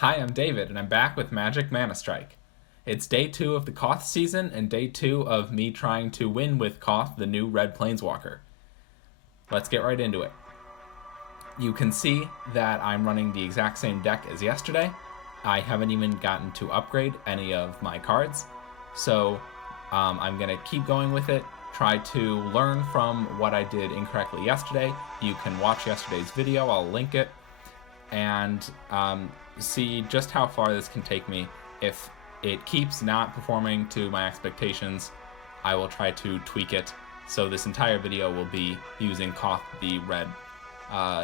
Hi, I'm David, and I'm back with Magic ManaStrike. It's day 2 of the Koth season, and day 2 of me trying to win with Koth, the new red Planeswalker. Let's get right into it. You can see that I'm running the exact same deck as yesterday. I haven't even gotten to upgrade any of my cards, so I'm going to keep going with it, try to learn from what I did incorrectly yesterday. You can watch yesterday's video, I'll link it, and see just how far this can take me. If it keeps not performing to my expectations, I will try to tweak it. So this entire video will be using Koth, the red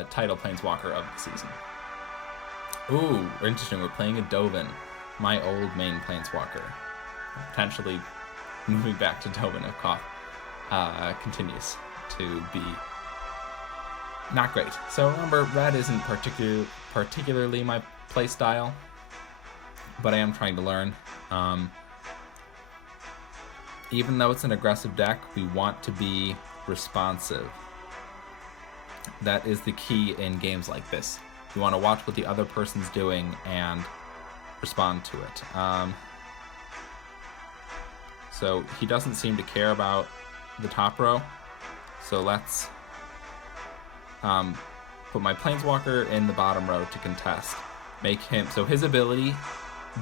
title Planeswalker of the season. Ooh, interesting. We're playing a Dovin, my old main Planeswalker. Potentially moving back to Dovin if Koth continues to be not great. So remember, red isn't particularly my playstyle, but I am trying to learn. Even though it's an aggressive deck, we want to be responsive. That is the key in games like this. You want to watch what the other person's doing and respond to it. So he doesn't seem to care about the top row. So let's put my Planeswalker in the bottom row to contest. Make him, so his ability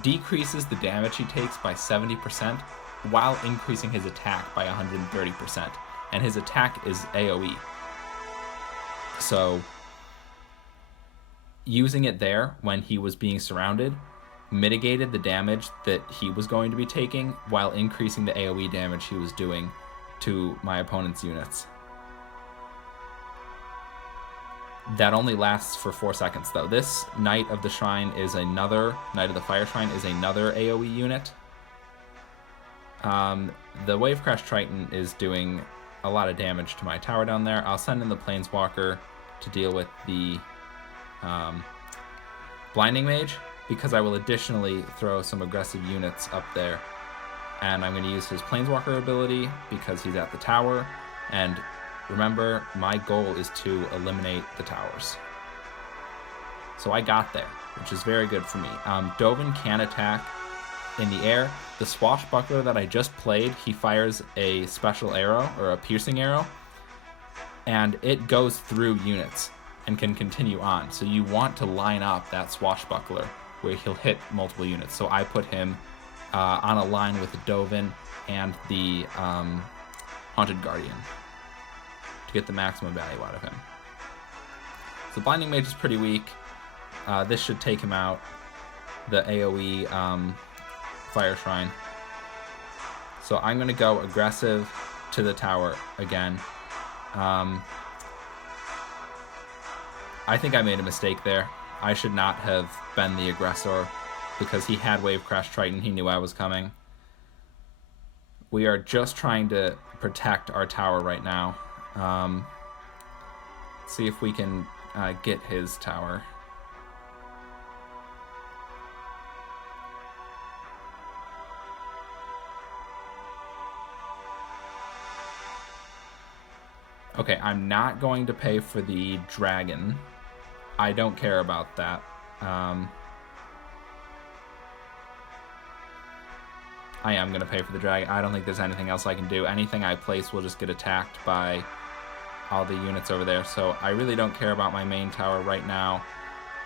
decreases the damage he takes by 70% while increasing his attack by 130%. And his attack is AoE. So using it there when he was being surrounded mitigated the damage that he was going to be taking while increasing the AoE damage he was doing to my opponent's units. That only lasts for 4 seconds, though. This Knight of the Shrine is another, Knight of the Fire Shrine is another AoE unit. The Wavecrash Triton is doing a lot of damage to my tower down there. I'll send in the Planeswalker to deal with the Blinding Mage, because I will additionally throw some aggressive units up there. And I'm going to use his Planeswalker ability because he's at the tower, and remember, my goal is to eliminate the towers. So I got there, which is very good for me. Dovin can attack in the air. The Swashbuckler that I just played, he fires a special arrow, or a piercing arrow, and it goes through units and can continue on. So you want to line up that Swashbuckler where he'll hit multiple units. So I put him on a line with the Dovin and the Haunted Guardian to get the maximum value out of him. So Blinding Mage is pretty weak. This should take him out. The AoE Fire Shrine. So I'm going to go aggressive to the tower again. I think I made a mistake there. I should not have been the aggressor because he had Wavecrash Triton. He knew I was coming. We are just trying to protect our tower right now. See if we can get his tower. Okay, I'm not going to pay for the dragon. I don't care about that. I am going to pay for the dragon. I don't think there's anything else I can do. Anything I place will just get attacked by all the units over there. So I really don't care about my main tower right now.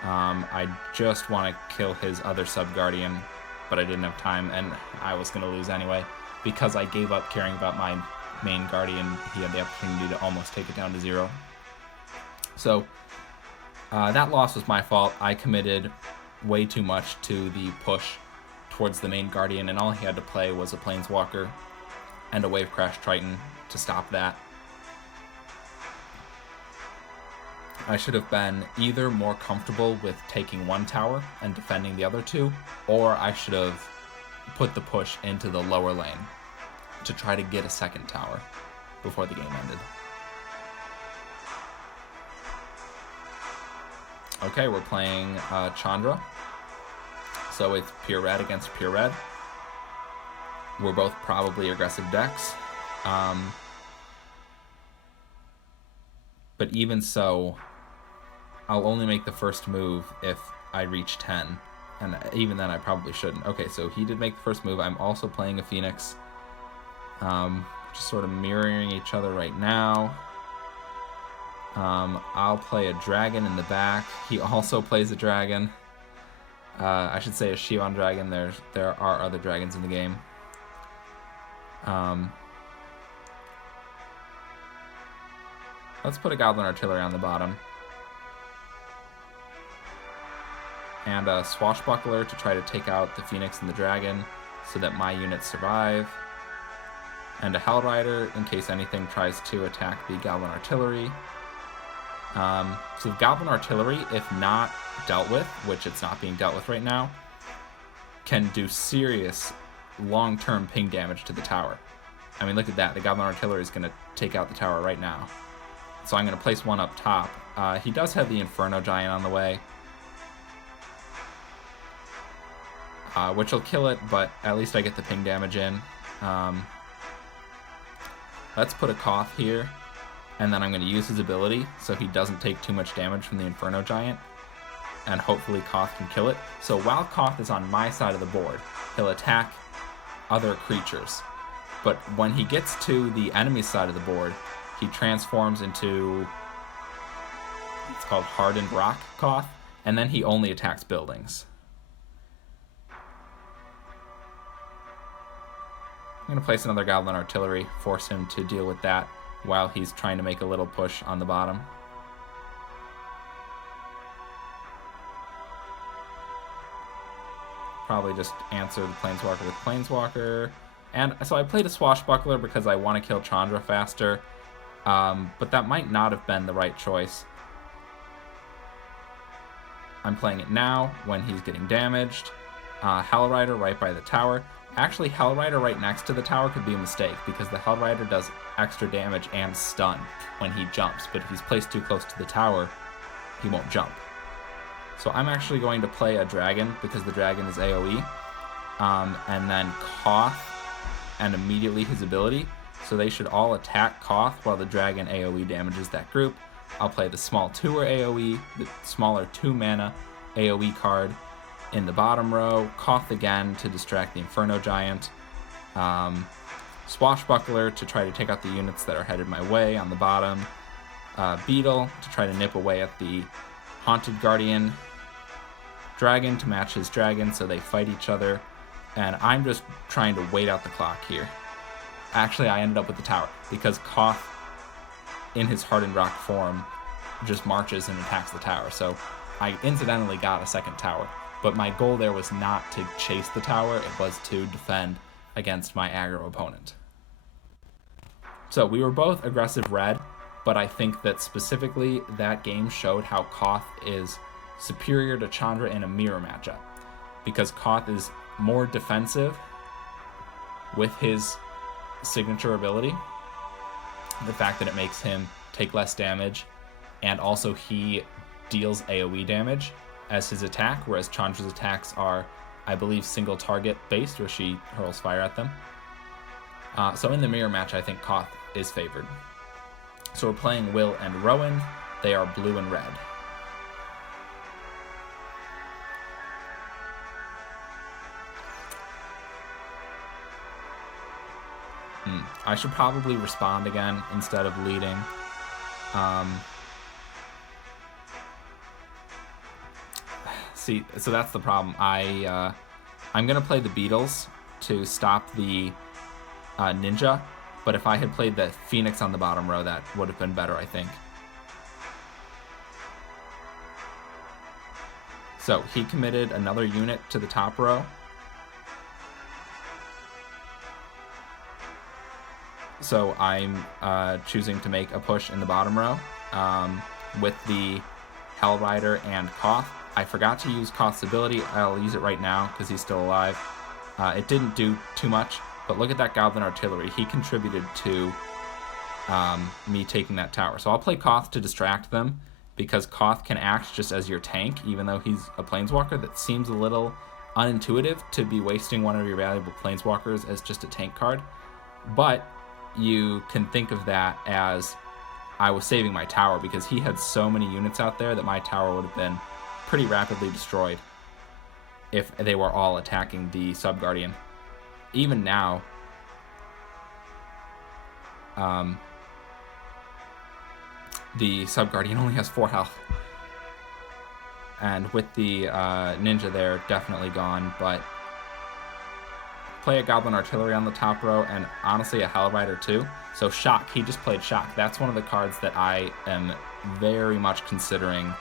I just want to kill his other Sub-Guardian, but I didn't have time, and I was going to lose anyway. Because I gave up caring about my main Guardian, he had the opportunity to almost take it down to 0. So that loss was my fault. I committed way too much to the push towards the main Guardian, and all he had to play was a Planeswalker and a Wavecrash Triton to stop that. I should have been either more comfortable with taking one tower and defending the other two, or I should have put the push into the lower lane to try to get a second tower before the game ended. Okay, we're playing Chandra. So it's pure red against pure red. We're both probably aggressive decks. But even so, I'll only make the first move if I reach 10. And even then, I probably shouldn't. Okay, so he did make the first move. I'm also playing a Phoenix. Just sort of mirroring each other right now. I'll play a dragon in the back. He also plays a dragon. I should say a Shivan dragon. There are other dragons in the game. Let's put a Goblin Artillery on the bottom. And a Swashbuckler to try to take out the Phoenix and the Dragon so that my units survive. And a Hellrider in case anything tries to attack the Goblin Artillery. So the Goblin Artillery, if not dealt with, which it's not being dealt with right now, can do serious long-term ping damage to the tower. I mean, look at that. The Goblin Artillery is going to take out the tower right now. So I'm going to place one up top. He does have the Inferno Giant on the way, which will kill it, but at least I get the ping damage in. Let's put a Koth here, and then I'm going to use his ability so he doesn't take too much damage from the Inferno Giant, and hopefully Koth can kill it. So while Koth is on my side of the board, he'll attack other creatures. But when he gets to the enemy side of the board, he transforms into, it's called Hardened Rock Koth, and then he only attacks buildings. I'm going to place another Goblin Artillery, force him to deal with that while he's trying to make a little push on the bottom. Probably just answer the Planeswalker with Planeswalker. And so I played a Swashbuckler because I want to kill Chandra faster, but that might not have been the right choice. I'm playing it now when he's getting damaged. Hellrider right by the tower. Actually, Hellrider right next to the tower could be a mistake because the Hellrider does extra damage and stun when he jumps, but if he's placed too close to the tower, he won't jump. So I'm actually going to play a dragon because the dragon is AoE, and then Koth and immediately his ability, so they should all attack Koth while the dragon AoE damages that group. I'll play the small 2-er AoE, the smaller 2-mana AoE card in the bottom row, Koth again to distract the Inferno Giant, Swashbuckler to try to take out the units that are headed my way on the bottom, Beetle to try to nip away at the Haunted Guardian, Dragon to match his dragon so they fight each other, and I'm just trying to wait out the clock here. Actually, I ended up with the tower because Koth, in his Hardened Rock form, just marches and attacks the tower, so I incidentally got a second tower. But my goal there was not to chase the tower, it was to defend against my aggro opponent. So we were both aggressive red, but I think that specifically that game showed how Koth is superior to Chandra in a mirror matchup. Because Koth is more defensive with his signature ability, the fact that it makes him take less damage, and also he deals AoE damage as his attack, whereas Chandra's attacks are, I believe, single target based, where she hurls fire at them. So in the mirror match, I think Koth is favored. So we're playing Will and Rowan. They are blue and red. I should probably respond again instead of leading. See, so that's the problem. I'm gonna play the Beetles to stop the Ninja, but if I had played the Phoenix on the bottom row, that would have been better, I think. So he committed another unit to the top row. So I'm choosing to make a push in the bottom row with the Hellrider and Koth. I forgot to use Koth's ability. I'll use it right now because he's still alive. It didn't do too much, but look at that Goblin Artillery. He contributed to me taking that tower. So I'll play Koth to distract them because Koth can act just as your tank, even though he's a Planeswalker. That seems a little unintuitive to be wasting one of your valuable Planeswalkers as just a tank card. But you can think of that as I was saving my tower because he had so many units out there that my tower would have been pretty rapidly destroyed if they were all attacking the Sub-Guardian. Even now, the Sub-Guardian only has 4 health. And with the Ninja there, definitely gone, but play a Goblin Artillery on the top row, and honestly a Hell Rider too. So Shock, he just played Shock. That's one of the cards that I am very much considering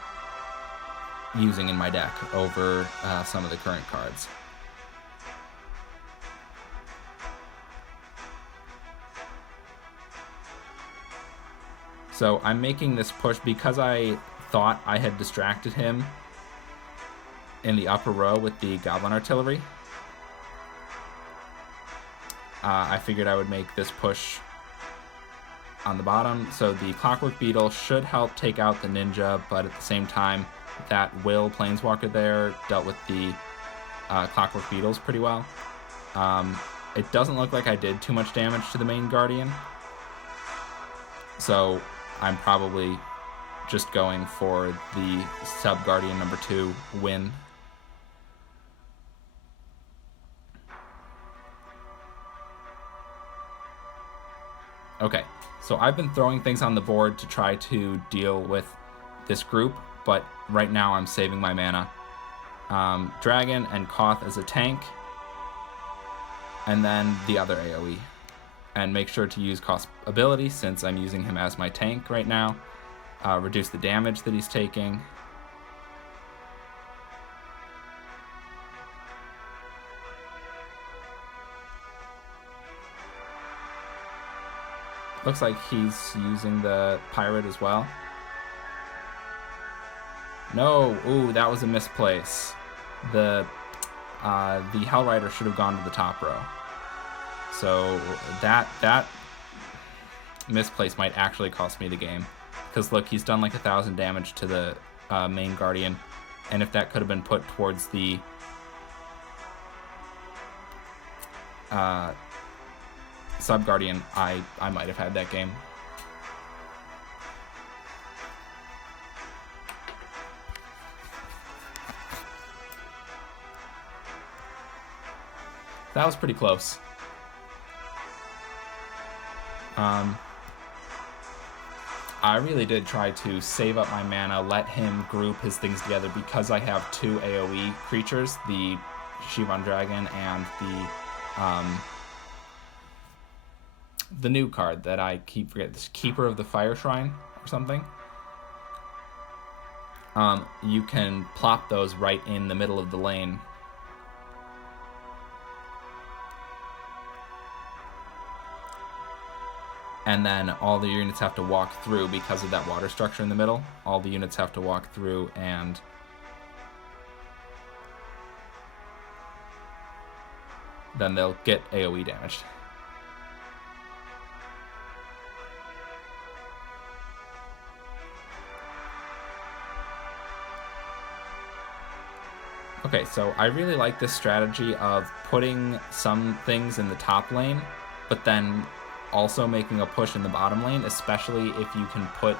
using in my deck over some of the current cards. So I'm making this push because I thought I had distracted him in the upper row with the Goblin Artillery. I figured I would make this push on the bottom. So the Clockwork Beetle should help take out the Ninja, but at the same time, that Will Planeswalker there dealt with the Clockwork Beetles pretty well. It doesn't look like I did too much damage to the main Guardian, so I'm probably just going for the Sub-Guardian number 2 win. Okay, so I've been throwing things on the board to try to deal with this group, but right now I'm saving my mana. Dragon and Koth as a tank, and then the other AoE. And make sure to use Koth's ability, since I'm using him as my tank right now. Reduce the damage that he's taking. Looks like he's using the Pirate as well. No, ooh, that was a misplace. The Hell Rider should have gone to the top row. So that misplace might actually cost me the game. Because look, he's done like 1,000 damage to the main Guardian. And if that could have been put towards the Sub-Guardian, I might have had that game. That was pretty close. I really did try to save up my mana, let him group his things together, because I have 2 AoE creatures, the Shivan Dragon and the new card that I keep forgetting, this Keeper of the Fire Shrine or something. You can plop those right in the middle of the lane. And then all the units have to walk through because of that water structure in the middle. All the units have to walk through, and then they'll get AoE damaged. Okay, so I really like this strategy of putting some things in the top lane, but then also making a push in the bottom lane, especially if you can put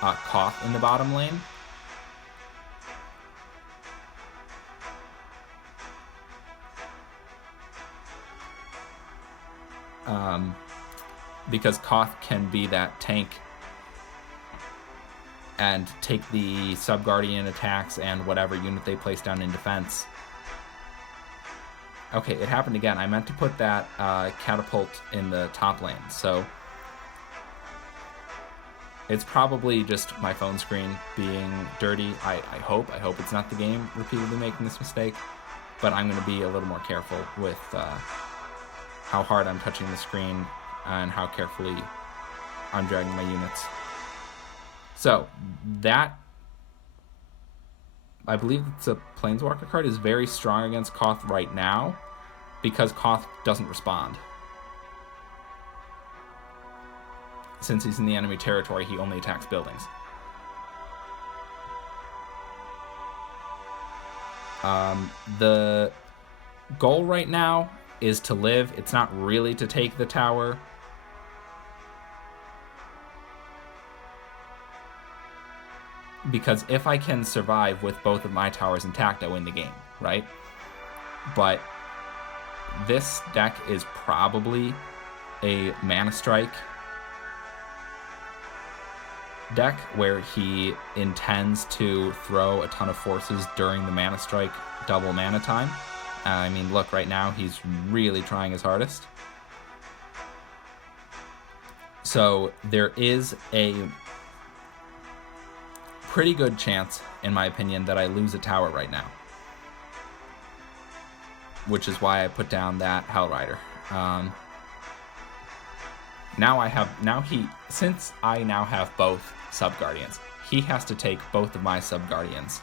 Koth in the bottom lane. Because Koth can be that tank and take the Sub-Guardian attacks and whatever unit they place down in defense. Okay, it happened again. I meant to put that catapult in the top lane, so it's probably just my phone screen being dirty. I hope it's not the game repeatedly making this mistake, but I'm going to be a little more careful with how hard I'm touching the screen and how carefully I'm dragging my units. So that, I believe it's a Planeswalker card, is very strong against Koth right now because Koth doesn't respond. Since he's in the enemy territory, he only attacks buildings. The goal right now is to live. It's not really to take the tower. Because if I can survive with both of my towers intact, I win the game, right? but this deck is probably a ManaStrike deck where he intends to throw a ton of forces during the ManaStrike double mana time. I mean, look, right now he's really trying his hardest. So there is a pretty good chance, in my opinion, that I lose a tower right now, which is why I put down that Hellrider. Since I now have both Sub-Guardians, he has to take both of my Sub-Guardians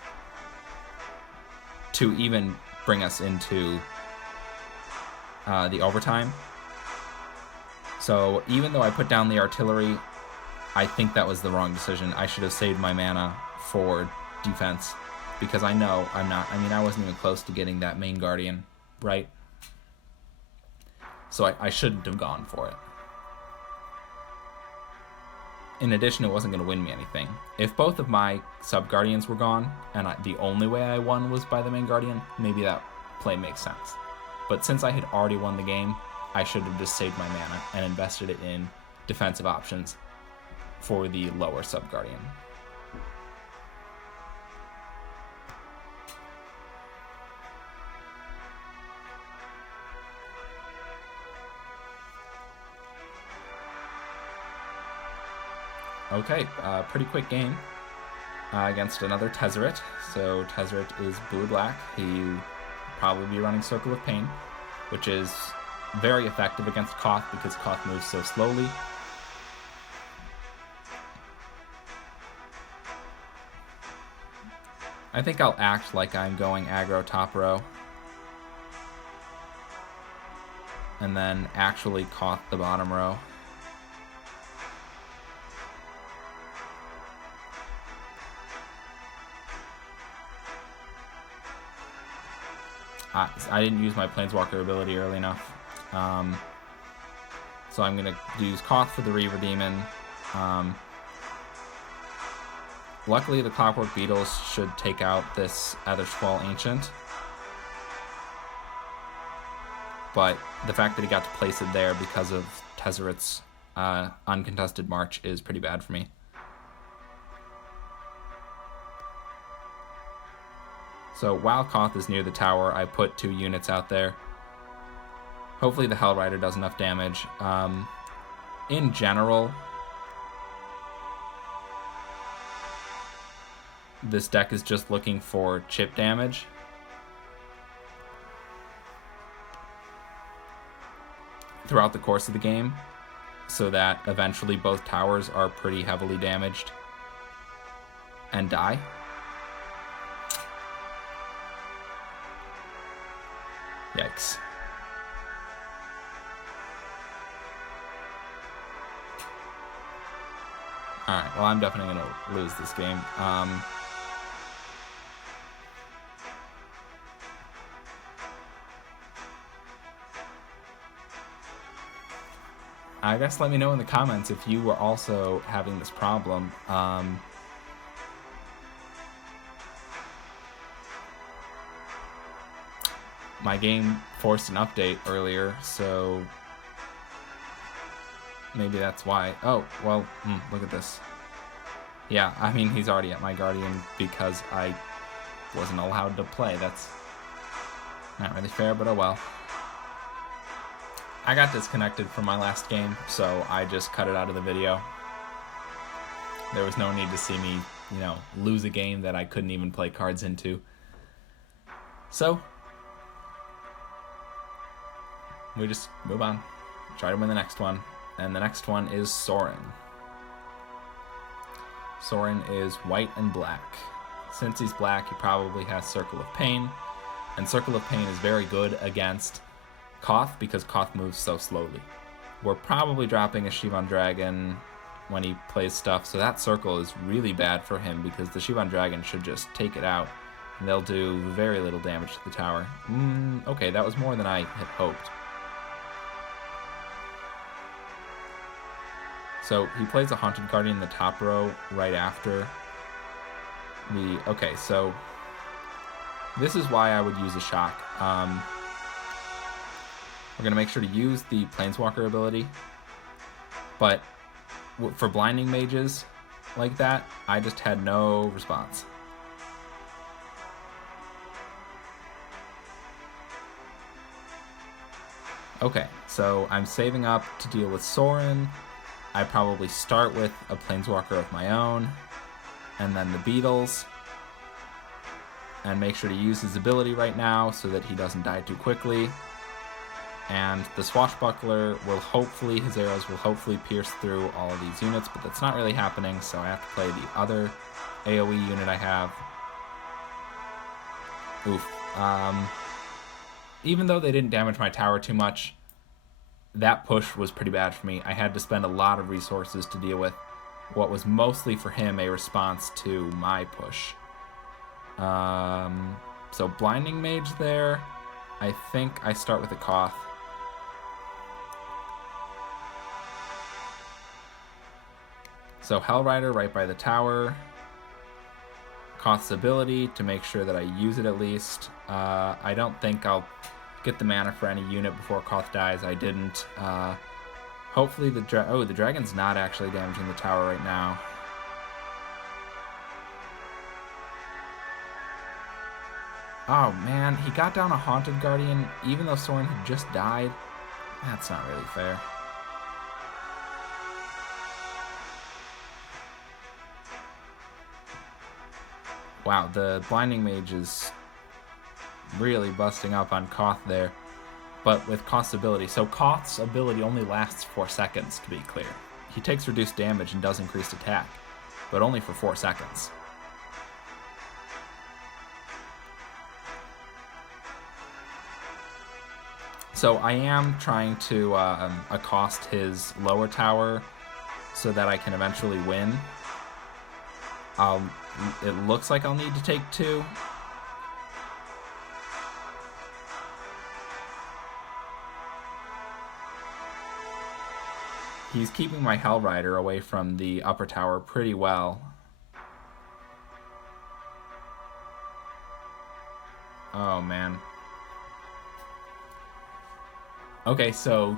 to even bring us into the overtime. So even though I put down the artillery, I think that was the wrong decision. I should have saved my mana for defense, because I know I'm not. I mean, I wasn't even close to getting that main Guardian, right? So I shouldn't have gone for it. In addition, it wasn't going to win me anything. If both of my Sub-Guardians were gone, and the only way I won was by the main Guardian, maybe that play makes sense. But since I had already won the game, I should have just saved my mana and invested it in defensive options for the lower Sub-Guardian. Okay, pretty quick game against another Tezzeret. So Tezzeret is blue-black. He'll probably be running Circle of Pain, which is very effective against Koth because Koth moves so slowly. I think I'll act like I'm going aggro top row, and then actually Koth the bottom row. I didn't use my Planeswalker ability early enough. So I'm going to use Koth for the Reaver Demon. Luckily, the Clockwork Beetles should take out this Aetherfall Ancient. But the fact that he got to place it there because of Tezzeret's uncontested march is pretty bad for me. So while Koth is near the tower, I put 2 units out there. Hopefully the Hellrider does enough damage. In general, this deck is just looking for chip damage. Throughout the course of the game, so that eventually both towers are pretty heavily damaged and die. Yikes. Alright, well, I'm definitely going to lose this game. I guess let me know in the comments if you were also having this problem. My game forced an update earlier, so maybe that's why. Oh, well, look at this. Yeah, I mean, he's already at my Guardian because I wasn't allowed to play. That's not really fair, but oh well. I got disconnected from my last game, so I just cut it out of the video. There was no need to see me, lose a game that I couldn't even play cards into. So we just move on, try to win the next one, and the next one is Sorin. Sorin is white and black. Since he's black, he probably has Circle of Pain, and Circle of Pain is very good against Koth because Koth moves so slowly. We're probably dropping a Shivan Dragon when he plays stuff, so that circle is really bad for him because the Shivan Dragon should just take it out, and they'll do very little damage to the tower. Okay, that was more than I had hoped. So he plays a Haunted Guardian in the top row right after the... Okay, so This is why I would use a shock. We're going to make sure to use the Planeswalker ability, but for blinding mages like that, I just had no response. Okay, so I'm saving up to deal with Sorin. I probably start with a Planeswalker of my own, and then the Beetles, and make sure to use his ability right now so that he doesn't die too quickly. And the Swashbuckler will hopefully, his arrows will hopefully pierce through all of these units, but that's not really happening, so I have to play the other AoE unit I have. Oof. Even though they didn't damage my tower too much, that push was pretty bad for me. I had to spend a lot of resources to deal with what was mostly for him a response to my push. So Blinding Mage there. I think I start with a Koth. So Hellrider right by the tower. Koth's ability to make sure that I use it at least. I don't think I'll get the mana for any unit before Koth dies. I didn't. Hopefully the dragon's not actually damaging the tower right now. Oh man, he got down a Haunted Guardian even though Sorin had just died. That's not really fair. Wow, the Blinding Mage is really busting up on Koth there. But with Koth's ability. So Koth's ability only lasts 4 seconds, to be clear. He takes reduced damage and does increased attack, but only for 4 seconds. So I am trying to accost his lower tower so that I can eventually win. It looks like I'll need to take 2. He's keeping my Hellrider away from the upper tower pretty well. Oh man. Okay, so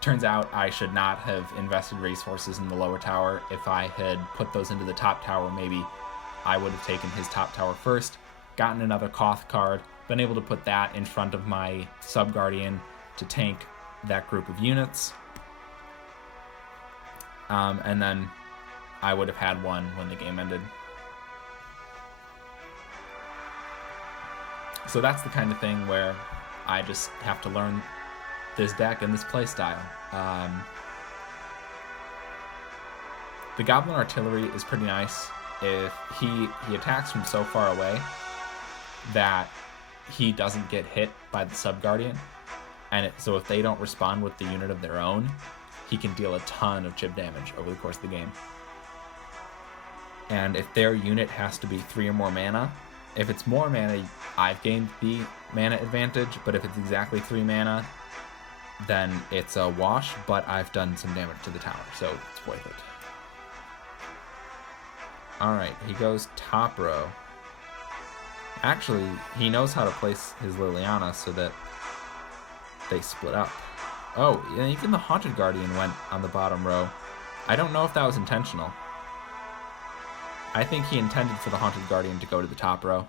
turns out I should not have invested resources in the lower tower. If I had put those into the top tower, maybe I would have taken his top tower first, gotten another Koth card, been able to put that in front of my Sub-Guardian to tank that group of units. And then I would have had one when the game ended. So that's the kind of thing where I just have to learn this deck and this playstyle. The Goblin Artillery is pretty nice. If he attacks from so far away that he doesn't get hit by the Sub-Guardian, and so if they don't respond with the unit of their own, he can deal a ton of chip damage over the course of the game. And if their unit has to be 3 or more mana, if it's more mana, I've gained the mana advantage, but if it's exactly 3 mana, then it's a wash, but I've done some damage to the tower, so it's worth it. Alright, he goes top row. Actually, he knows how to place his Liliana so that they split up. Oh, and even the Haunted Guardian went on the bottom row. I don't know if that was intentional. I think he intended for the Haunted Guardian to go to the top row.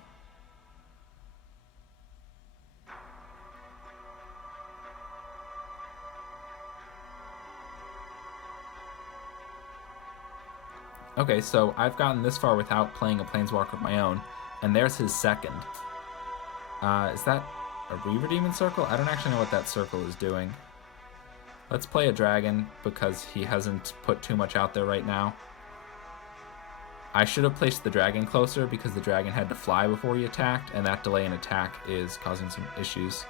Okay, so I've gotten this far without playing a Planeswalker of my own, and there's his second. Is that a Reaver Demon Circle? I don't actually know what that circle is doing. Let's play a dragon, because he hasn't put too much out there right now. I should have placed the dragon closer, because the dragon had to fly before he attacked, and that delay in attack is causing some issues.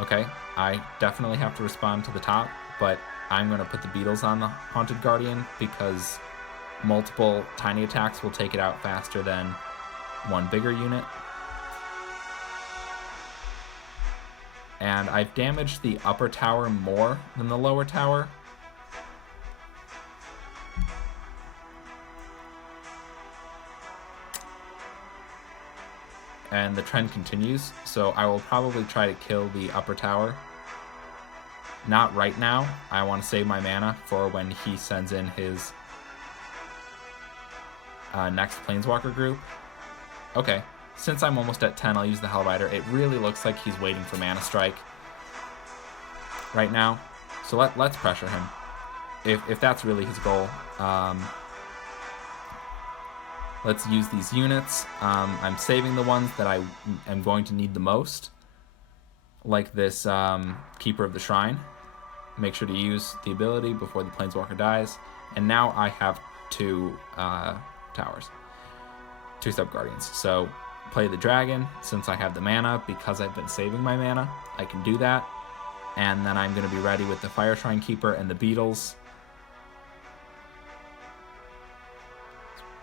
Okay, I definitely have to respond to the top, but I'm going to put the Beetles on the Haunted Guardian, because multiple tiny attacks will take it out faster than one bigger unit. And I've damaged the upper tower more than the lower tower. and the trend continues, so I will probably try to kill the upper tower. Not right now. I want to save my mana for when he sends in his next Planeswalker group. Okay, since I'm almost at 10, I'll use the Hellrider. It really looks like he's waiting for ManaStrike right now, so let's pressure him if that's really his goal. Let's use these units. I'm saving the ones that I am going to need the most, like this Keeper of the Shrine. Make sure to use the ability before the Planeswalker dies. And now I have 2 towers, 2 Sub-Guardians. So play the Dragon, since I have the mana, because I've been saving my mana. I can do that. And then I'm going to be ready with the Fire Shrine Keeper and the Beetles.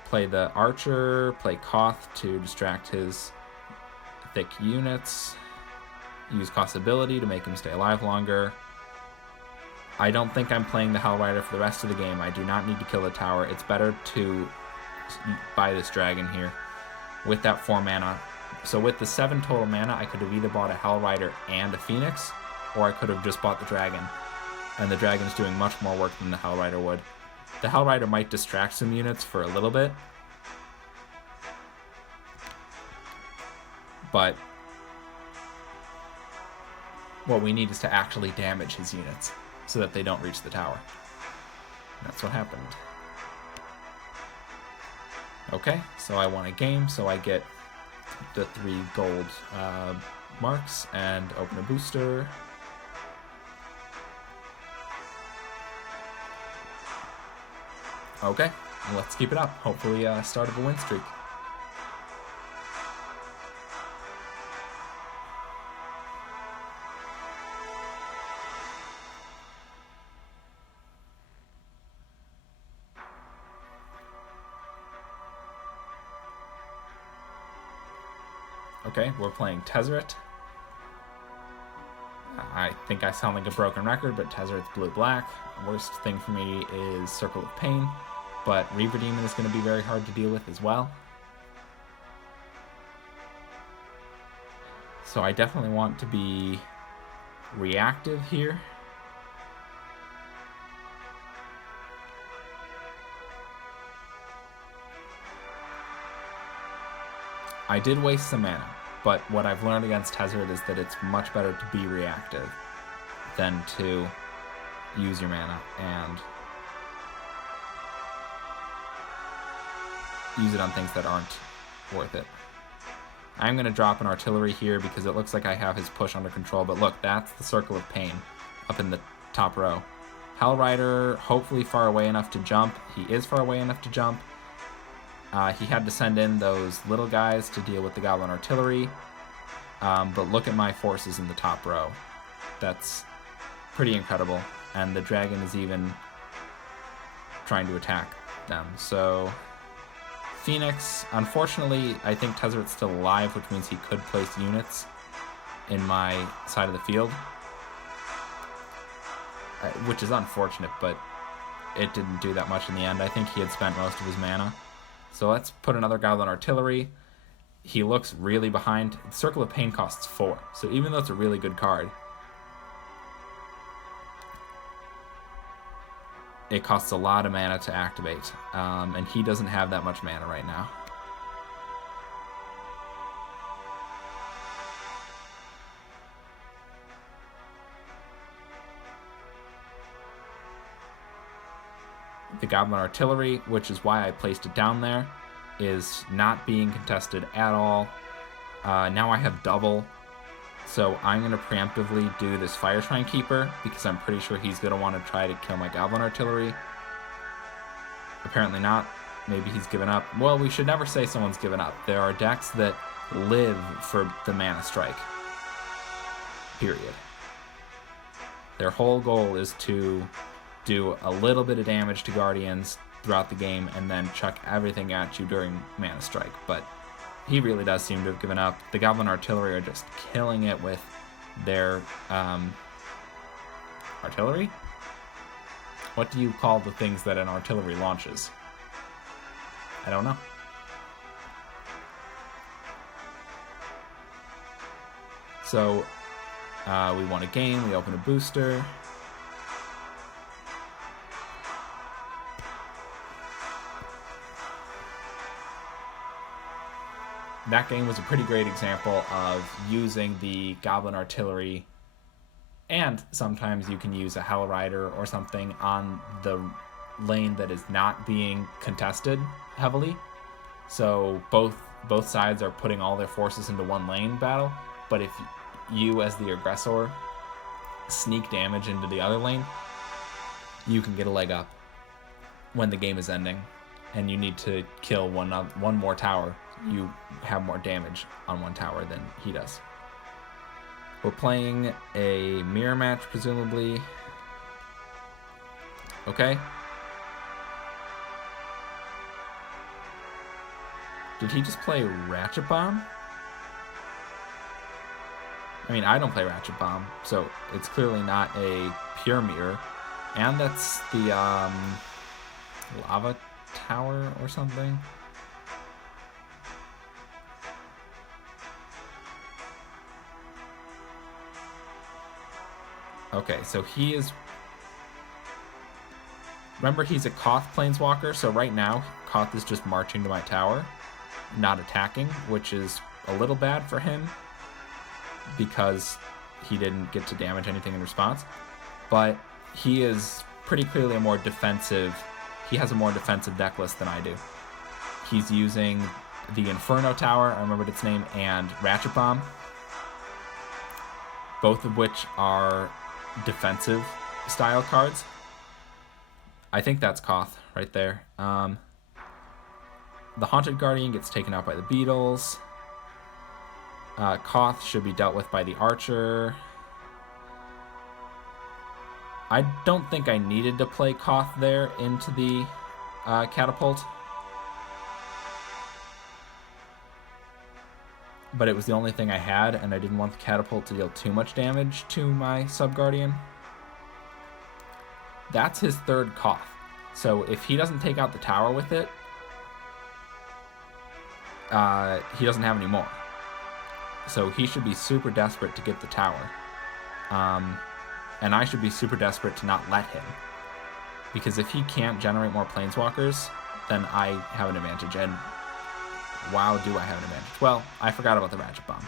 Play the Archer, play Koth to distract his thick units. Use Koth's ability to make him stay alive longer. I don't think I'm playing the Hellrider for the rest of the game. I do not need to kill the tower. It's better to buy this dragon here with that 4 mana. So with the 7 total mana, I could have either bought a Hellrider and a Phoenix, or I could have just bought the dragon. And the dragon's doing much more work than the Hellrider would. The Hellrider might distract some units for a little bit, but what we need is to actually damage his units so that they don't reach the tower. That's what happened. Okay, so I won a game, so I get the 3 gold marks and open a booster. Okay, let's keep it up. Hopefully start of a win streak. Okay, we're playing Tezzeret. I think I sound like a broken record, but Tezzeret's blue-black. Worst thing for me is Circle of Pain, but Reaver Demon is going to be very hard to deal with as well. So I definitely want to be reactive here. I did waste some mana, but what I've learned against Tezzeret is that it's much better to be reactive than to use your mana and use it on things that aren't worth it. I'm going to drop an artillery here because it looks like I have his push under control, but look, that's the Circle of Pain up in the top row. Hellrider, hopefully far away enough to jump. He is far away enough to jump. He had to send in those little guys to deal with the Goblin Artillery, but look at my forces in the top row. That's pretty incredible, and the dragon is even trying to attack them. So Phoenix, unfortunately, I think Tezzeret's still alive, which means he could place units in my side of the field, which is unfortunate, but it didn't do that much in the end. I think he had spent most of his mana. So let's put another Goblin Artillery. He looks really behind. Circle of Pain costs 4, so even though it's a really good card, it costs a lot of mana to activate, and he doesn't have that much mana right now. The Goblin Artillery, which is why I placed it down there, is not being contested at all. Now I have double, so I'm going to preemptively do this Fire Shrine Keeper because I'm pretty sure he's going to want to try to kill my Goblin Artillery. Apparently not. Maybe he's given up. Well, we should never say someone's given up. There are decks that live for the ManaStrike. Period. Their whole goal is to do a little bit of damage to Guardians throughout the game and then chuck everything at you during ManaStrike, but he really does seem to have given up. The Goblin Artillery are just killing it with their artillery? What do you call the things that an artillery launches? I don't know. So we won a game, we open a booster. That game was a pretty great example of using the Goblin Artillery, and sometimes you can use a Hell Rider or something on the lane that is not being contested heavily. So both sides are putting all their forces into one lane battle, but if you as the aggressor sneak damage into the other lane, you can get a leg up when the game is ending and you need to kill one more tower. You have more damage on one tower than he does. We're playing a mirror match, presumably. Okay. Did he just play Ratchet Bomb? I mean, I don't play Ratchet Bomb, so it's clearly not a pure mirror. And that's the lava tower or something. Okay, so he is... Remember, he's a Koth Planeswalker, so right now, Koth is just marching to my tower, not attacking, which is a little bad for him, because he didn't get to damage anything in response. But he is pretty clearly a more defensive... He has a more defensive deck list than I do. He's using the Inferno Tower, I remembered its name, and Ratchet Bomb, both of which are defensive style cards. I think that's Koth right there. The Haunted Guardian gets taken out by the Beetles. Koth should be dealt with by the Archer. I don't think I needed to play Koth there into the Catapult. But it was the only thing I had, and I didn't want the Catapult to deal too much damage to my Sub-Guardian. That's his third Koth. So if he doesn't take out the tower with it, he doesn't have any more. So he should be super desperate to get the tower. And I should be super desperate to not let him. Because if he can't generate more Planeswalkers, then I have an advantage. And wow, do I have an advantage. Well, I forgot about the Ratchet Bomb.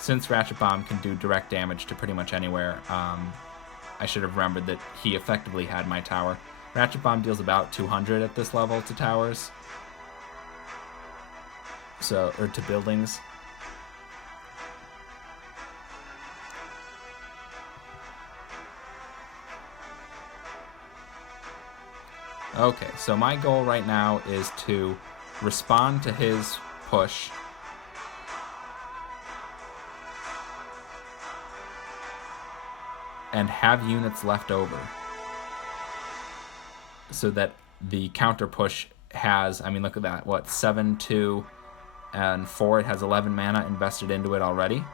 Since Ratchet Bomb can do direct damage to pretty much anywhere, I should have remembered that he effectively had my tower. Ratchet Bomb deals about 200 at this level to towers. Or to buildings. Okay, so my goal right now is to respond to his push. And have units left over. So that the counter push has, I mean, look at that, what, 7, 2, and 4, it has 11 mana invested into it already.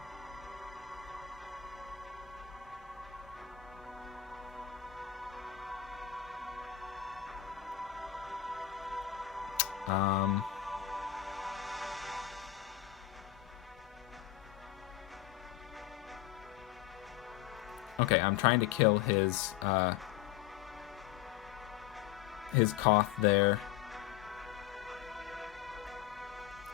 Okay, I'm trying to kill his Koth there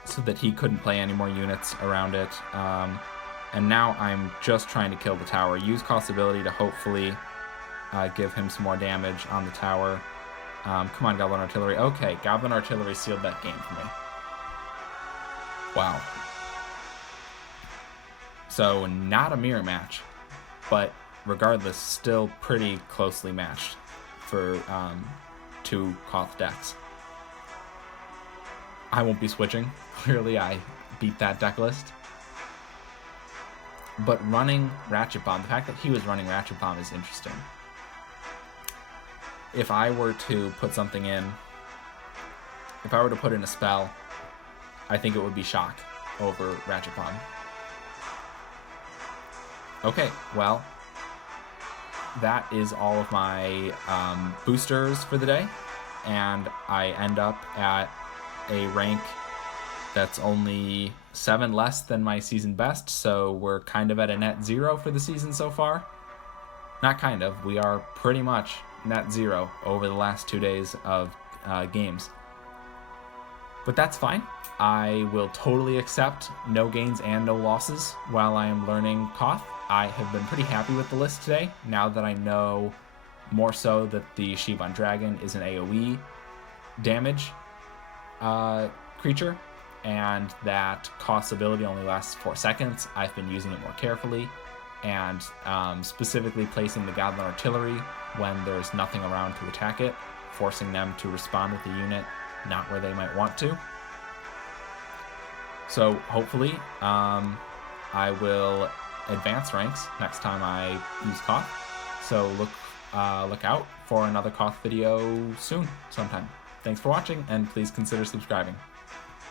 so that he couldn't play any more units around it. And now I'm just trying to kill the tower. Use Koth's ability to hopefully give him some more damage on the tower. Come on, Goblin Artillery. Okay, Goblin Artillery sealed that game for me. Wow. So, not a mirror match, but regardless, still pretty closely matched for two Koth decks. I won't be switching. Clearly, I beat that deck list. But running Ratchet Bomb, the fact that he was running Ratchet Bomb is interesting. If I were to put something in, if I were to put in a spell, I think it would be Shock over Ratchet Bomb. Okay, well, that is all of my boosters for the day, and I end up at a rank That's only 7 less than my season best, so we're kind of at a net 0 for the season so far. Not kind of, we are pretty much net 0 over the last 2 days of games. But that's fine. I will totally accept no gains and no losses while I am learning Koth. I have been pretty happy with the list today, now that I know more so that the Shivan Dragon is an AoE damage creature, and that Koth's ability only lasts 4 seconds. I've been using it more carefully, and specifically placing the Goblin Artillery when there's nothing around to attack it, forcing them to respond with the unit not where they might want to. So hopefully I will advance ranks next time I use Koth. So look out for another Koth video soon sometime. Thanks for watching, and please consider subscribing.